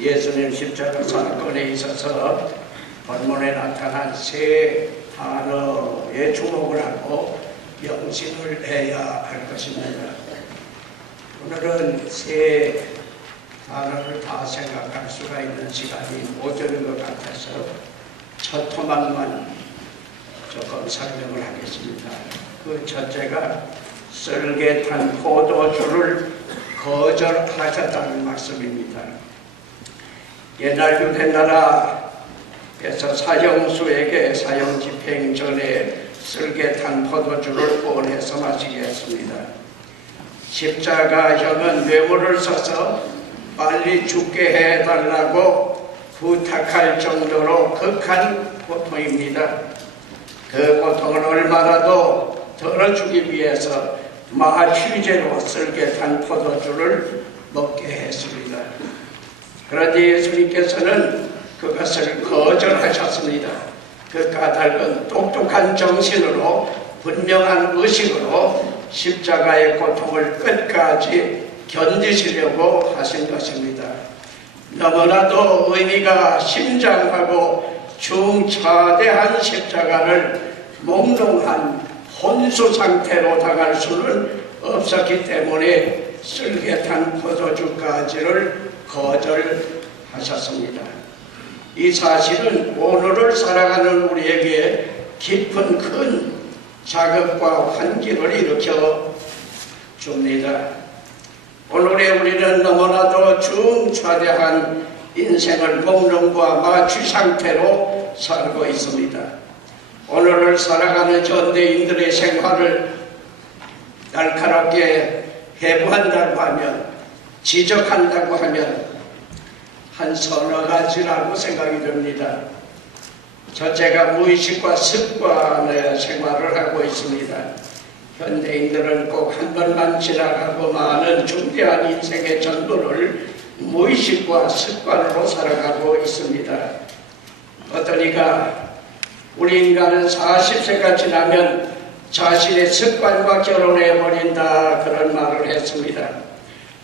예수님 십자가 사건에 있어서 본문에 나타난 세 단어에 주목을 하고 명심을 해야 할 것입니다. 오늘은 세 단어를 다 생각할 수가 있는 시간이 못 되는 것 같아서 첫 토막만 조금 설명을 하겠습니다. 그 첫째가 썰개탄 포도주를 거절하셨다는 말씀입니다. 옛날 유대나라에서 사형수에게 사형집행 전에 썰개탄 포도주를 원해서 마시게 했습니다. 십자가형은 뇌물을 써서 빨리 죽게 해달라고 부탁할 정도로 극한 고통입니다. 그 고통을 얼마라도 덜어주기 위해서 마취제로 썰개탄 포도주를 먹게 했습니다. 그런데 예수님께서는 그것을 거절하셨습니다. 그 까닭은 똑똑한 정신으로 분명한 의식으로 십자가의 고통을 끝까지 견디시려고 하신 것입니다. 너무나도 의미가 심장하고 중차대한 십자가를 몽롱한 혼수 상태로 당할 수는 없었기 때문에 썰개탄 포도주까지를 거절하셨습니다. 이 사실은 오늘을 살아가는 우리에게 깊은 큰 자극과 환기를 일으켜 줍니다. 오늘의 우리는 너무나도 중차대한 인생을 몽롱과 마취 상태로 살고 있습니다. 오늘을 살아가는 현대인들의 생활을 날카롭게 해부한다고 하면, 지적한다고 하면 한 서너 가지라고 생각이 듭니다. 첫째가 무의식과 습관의 생활을 하고 있습니다. 현대인들은 꼭 한 번만 지나가고 마는 중대한 인생의 전부를 무의식과 습관으로 살아가고 있습니다. 어떤 이가 우리 인간은 40세가 지나면 자신의 습관과 결혼해버린다, 그런 말을 했습니다.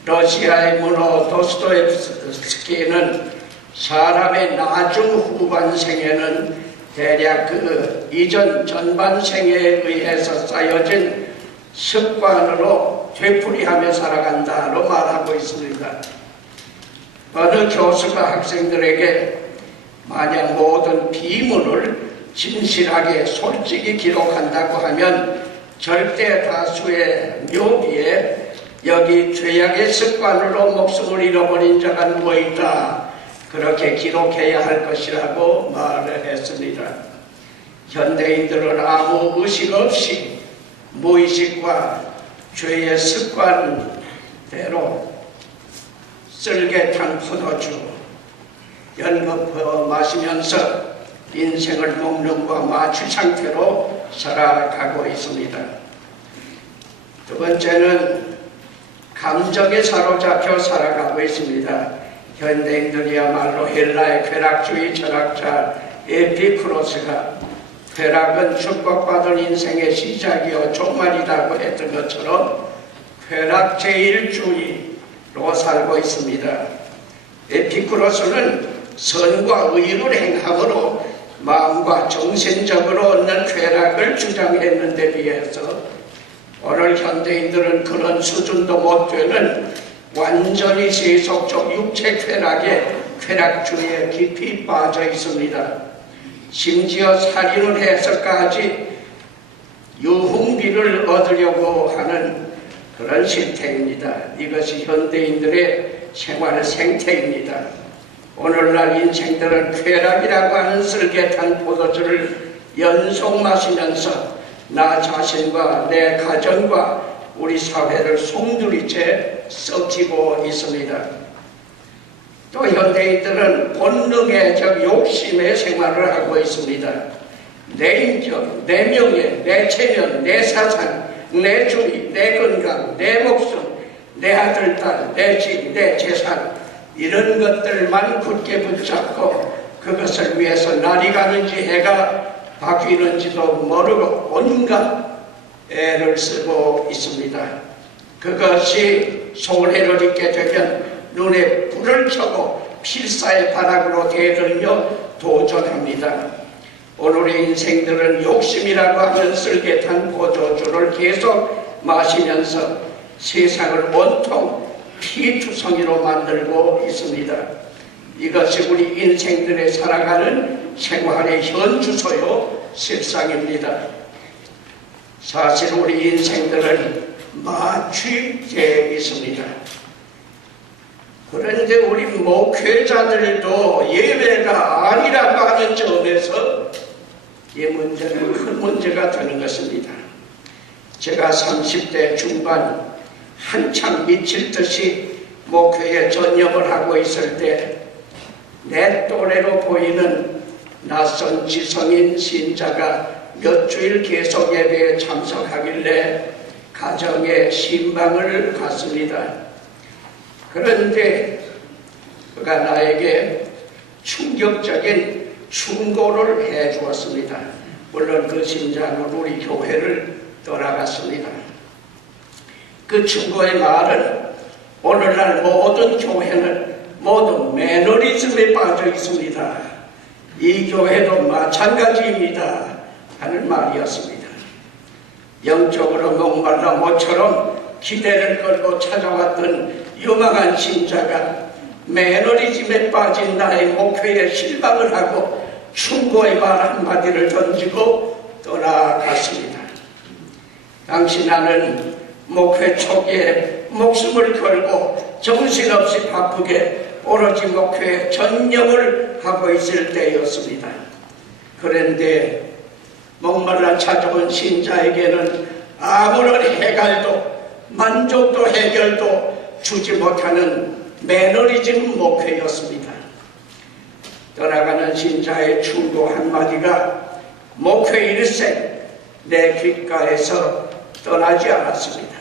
러시아의 문호 도스토옙스키는 사람의 나중 후반생에는 대략 그 이전 전반생에 의해서 쌓여진 습관으로 되풀이하며 살아간다로 말하고 있습니다. 어느 교수가 학생들에게 만약 모든 비문을 진실하게 솔직히 기록한다고 하면 절대 다수의 묘비에 여기 죄악의 습관으로 목숨을 잃어버린 자가 누워있다, 그렇게 기록해야 할 것이라고 말을 했습니다. 현대인들은 아무 의식 없이 무의식과 죄의 습관대로 썰개탄 포도주 연거푸어 마시면서 인생을 몽롱과 마취 상태로 살아가고 있습니다. 두 번째는 감정에 사로잡혀 살아가고 있습니다. 현대인들이야말로 헬라의 쾌락주의 철학자 에피쿠로스가 쾌락은 축복받은 인생의 시작이요 종말이라고 했던 것처럼 쾌락 제일주의로 살고 있습니다. 에피쿠로스는 선과 의를 행함으로 마음과 정신적으로 얻는 쾌락을 주장했는데 비해서 오늘 현대인들은 그런 수준도 못 되는 완전히 세속적 육체 쾌락에 쾌락주의에 깊이 빠져 있습니다. 심지어 살인을 해서까지 유흥비를 얻으려고 하는 그런 실태입니다. 이것이 현대인들의 생활 생태입니다. 오늘날 인생들은 쾌락이라고 하는 썰개탄 포도주를 연속 마시면서 나 자신과 내 가정과 우리 사회를 송두리째 썩히고 있습니다. 또 현대인들은 본능의 욕심의 생활을 하고 있습니다. 내 인격, 내 명예, 내 체면, 내 사상, 내 주의, 내 건강, 내 목숨, 내 아들, 딸, 내 집, 내 재산, 이런 것들만 굳게 붙잡고 그것을 위해서 날이 가는지 해가 바뀌는지도 모르고 온갖 애를 쓰고 있습니다. 그것이 손해를 입게 되면 눈에 불을 켜고 필사의 발악으로 대들며 도전합니다. 오늘의 인생들은 욕심이라고 하는 쓸개탄 포도주를 계속 마시면서 세상을 온통 피투성이로 만들고 있습니다. 이것이 우리 인생들의 살아가는 생활의 현주소요 실상입니다. 사실 우리 인생들은 마취되어 있습니다. 그런데 우리 목회자들도 예외가 아니라고 하는 점에서 이 문제는 큰 문제가 되는 것입니다. 제가 30대 중반 한참 미칠 듯이 목회에 전념을 하고 있을 때 내 또래로 보이는 낯선 지성인 신자가 몇 주일 계속 예배에 참석하길래 가정에 신방을 갔습니다. 그런데 그가 나에게 충격적인 충고를 해 주었습니다. 물론 그 신자는 우리 교회를 떠나갔습니다. 그 충고의 말은 오늘날 모든 교회는 모두 매너리즘에 빠져 있습니다. 이 교회도 마찬가지입니다. 하는 말이었습니다. 영적으로 목말라 모처럼 기대를 걸고 찾아왔던 유망한 신자가 매너리즘에 빠진 나의 목회에 실망을 하고 충고의 말 한마디를 던지고 떠나갔습니다. 당시 나는 목회 초기에 목숨을 걸고 정신없이 바쁘게 오로지 목회에 전념을 하고 있을 때였습니다. 그런데 목말라 찾아온 신자에게는 아무런 해갈도 만족도 해결도 주지 못하는 매너리즘 목회였습니다. 떠나가는 신자의 충고 한마디가 목회 일생 내 귓가에서 떠나지 않았습니다.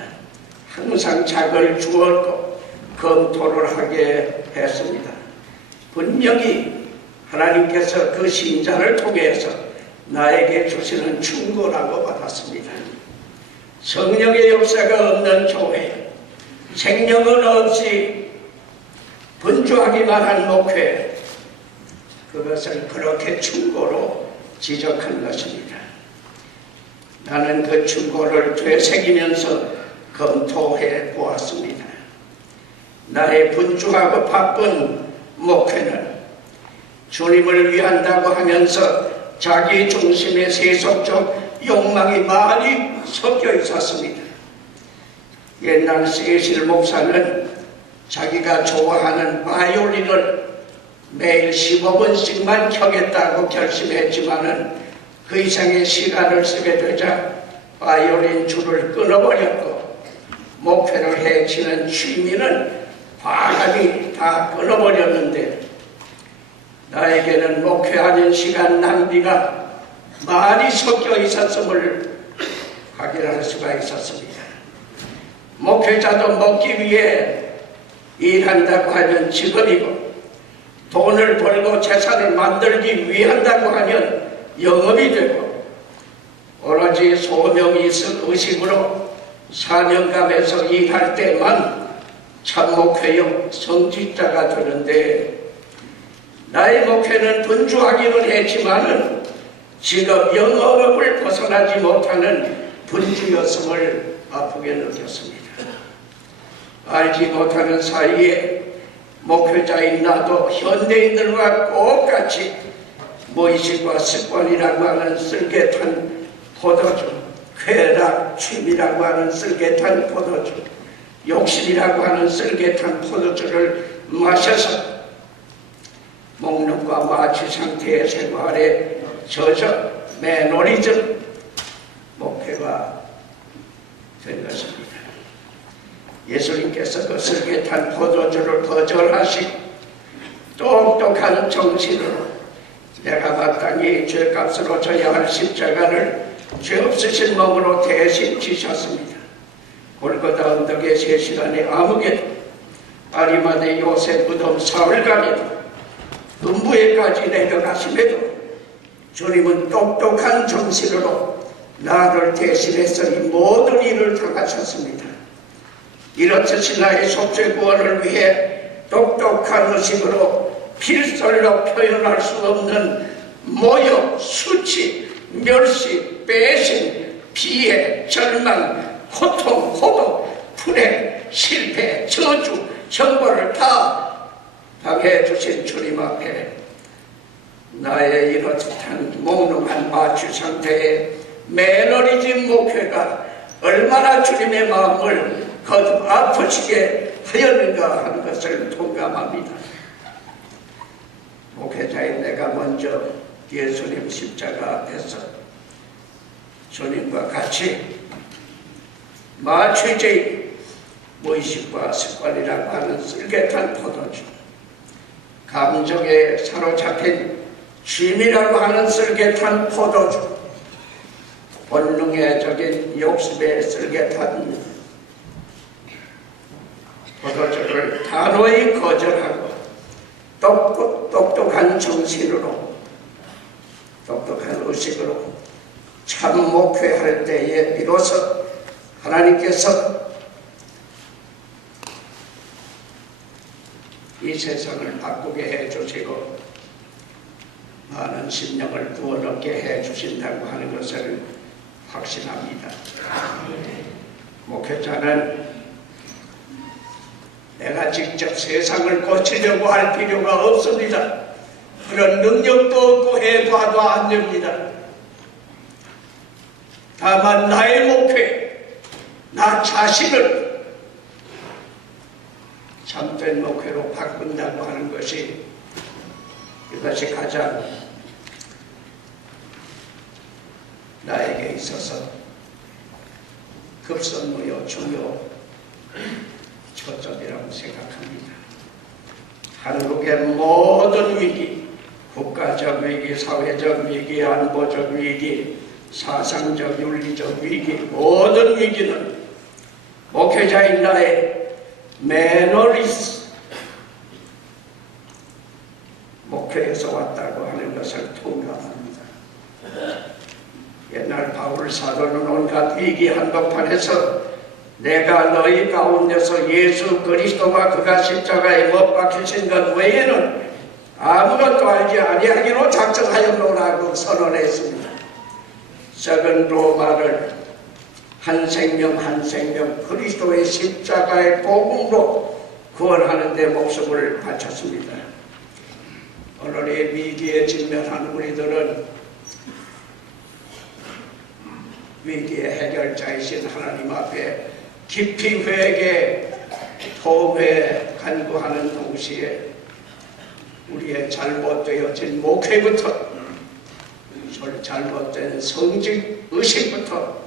항상 작을 주었고 검토를 하게 했습니다. 분명히 하나님께서 그 신자를 통해서 나에게 주시는 충고라고 받았습니다. 성령의 역사가 없는 교회, 생명은 없이 분주하기만 한 목회, 그것을 그렇게 충고로 지적한 것입니다. 나는 그 충고를 되새기면서 검토해 보았습니다. 나의 분주하고 바쁜 목회는 주님을 위한다고 하면서 자기 중심의 세속적 욕망이 많이 섞여 있었습니다. 옛날 세실 목사는 자기가 좋아하는 바이올린을 매일 15분씩만 켜겠다고 결심했지만은 그 이상의 시간을 쓰게 되자 바이올린 줄을 끊어버렸고 목회를 해치는 취미는 과감히 다 끊어버렸는데 나에게는 목회하는 시간 낭비가 많이 섞여 있었음을 확인할 수가 있었습니다. 목회자도 먹기 위해 일한다고 하면 직업이고 돈을 벌고 재산을 만들기 위한다고 하면 영업이 되고 오로지 소명의식으로 사명감에서 일할 때만 참목회용 성직자가 되는데 나의 목회는 분주하기는 했지만은 직업 영업을 벗어나지 못하는 분주였음을 아프게 느꼈습니다. 알지 못하는 사이에 목회자인 나도 현대인들과 똑같이 무의식과 습관이라고 하는 쓸개탄 포도주, 쾌락, 취미라고 하는 쓸개탄 포도주, 욕심이라고 하는 쓸개탄 포도주를 마셔서 목록과 마취 상태의 생활에 젖어 매너리즘 목회가 된 것입니다. 예수님께서 그 쓸개탄 포도주를 거절하시고 똑똑한 정신으로 내가 마땅히 죄값으로 져야 할 십자가를 죄 없으신 몸으로 대신 지셨습니다. 골고다 언덕의 3시간의 암흑에도 아리마대 요셉 무덤 사흘간에도 음부에까지 내려가심에도 주님은 똑똑한 정신으로 나를 대신해서 이 모든 일을 당하셨습니다. 이렇듯이 나의 속죄 구원을 위해 똑똑한 의식으로 필설로 표현할 수 없는 모욕, 수치, 멸시, 배신, 비애, 절망, 고통, 고독, 불행, 실패, 저주, 형벌을 다 당해 주신 주님 앞에 나의 이렇듯한 몽롱한 마취 상태에 매너리즘 목회가 얼마나 주님의 마음을 거듭 아프시게 하였는가 하는 것을 동감합니다. 목회자인 내가 먼저 예수님 십자가 앞에서 주님과 같이 마취제의 무의식과 습관이라고 하는 쓸개탄 포도주, 감정에 사로잡힌 취미라고 하는 쓸개탄 포도주, 본능에 적인 욕심에 쓸개탄 포도주를 단호히 거절하고 똑똑한 정신으로, 똑똑한 의식으로 참 목회할 때에 비로소 하나님께서 이 세상을 바꾸게 해주시고 많은 심령을 구원하게 해주신다고 하는 것을 확신합니다. 목회자는 내가 직접 세상을 고치려고 할 필요가 없습니다. 그런 능력도 없고 해봐도 안 됩니다. 다만 나의 목회, 나 자신을 참된 목회로 바꾼다고 하는 것이, 이것이 가장 나에게 있어서 급선무요 중요 초점이라고 생각합니다. 한국의 모든 위기, 국가적 위기, 사회적 위기, 안보적 위기, 사상적, 윤리적 위기, 모든 위기는 목회자인 나의 매너리스, 목회에서 왔다고 하는 것을 통감합니다. 옛날 바울 사도는 온갖 위기 한복판에서 내가 너희 가운데서 예수 그리스도와 그가 십자가에 못 박히신 것 외에는 아무것도 알지 아니하기로 작정하였노라고 선언했습니다. 적은 로마를 한 생명 한 생명 그리스도의 십자가의 복음으로 구원하는 데 목숨을 바쳤습니다. 오늘의 위기에 직면하는 우리들은 위기의 해결자이신 하나님 앞에 깊이 회개, 토회, 간구하는 동시에 우리의 잘못되어진 목회부터, 잘못된 성직 의식부터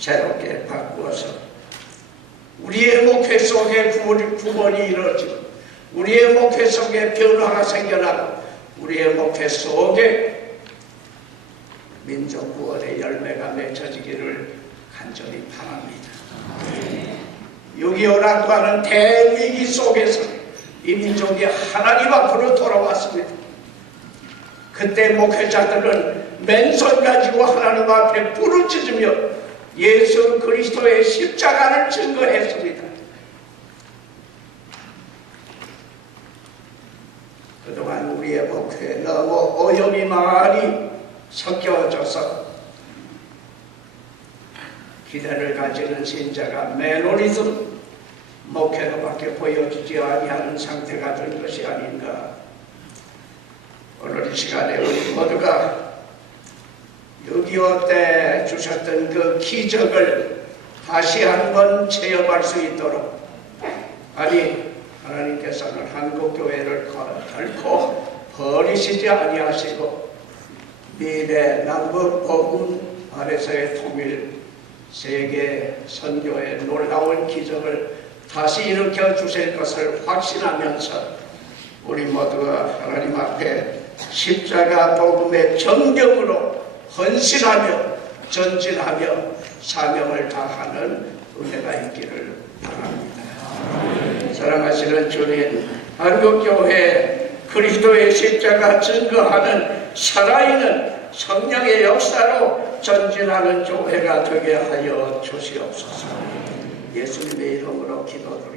새롭게 바꾸어서 우리의 목회 속에 구원이 이루어지고 우리의 목회 속에 변화가 생겨나고 우리의 목회 속에 민족 구원의 열매가 맺혀지기를 간절히 바랍니다. 6.25라고 하는 대위기 속에서 이 민족이 하나님 앞으로 돌아왔습니다. 그때 목회자들은 맨손 가지고 하나님 앞에 부르짖으며 예수 그리스도의 십자가를 증거했습니다. 그동안 우리의 목회에 너무 오염이 많이 섞여져서 기대를 가지는 신자가 매너리즘 목회로밖에 보여주지 아니하는 상태가 된 것이 아닌가. 오늘 이 시간에 우리 모두가 6.25 때 주셨던 그 기적을 다시 한번 체험할 수 있도록, 아니 하나님께서는 한국교회를 결코 버리시지 아니하시고 미래 남북 복음 아래서의 통일, 세계 선교의 놀라운 기적을 다시 일으켜 주실 것을 확신하면서 우리 모두가 하나님 앞에 십자가 복음의 정경으로 헌신하며 전진하며 사명을 다하는 은혜가 있기를 바랍니다. 사랑하시는 주님, 한국교회 그리스도의 십자가 증거하는 살아있는 성령의 역사로 전진하는 교회가 되게 하여 주시옵소서. 예수님의 이름으로 기도드립니다.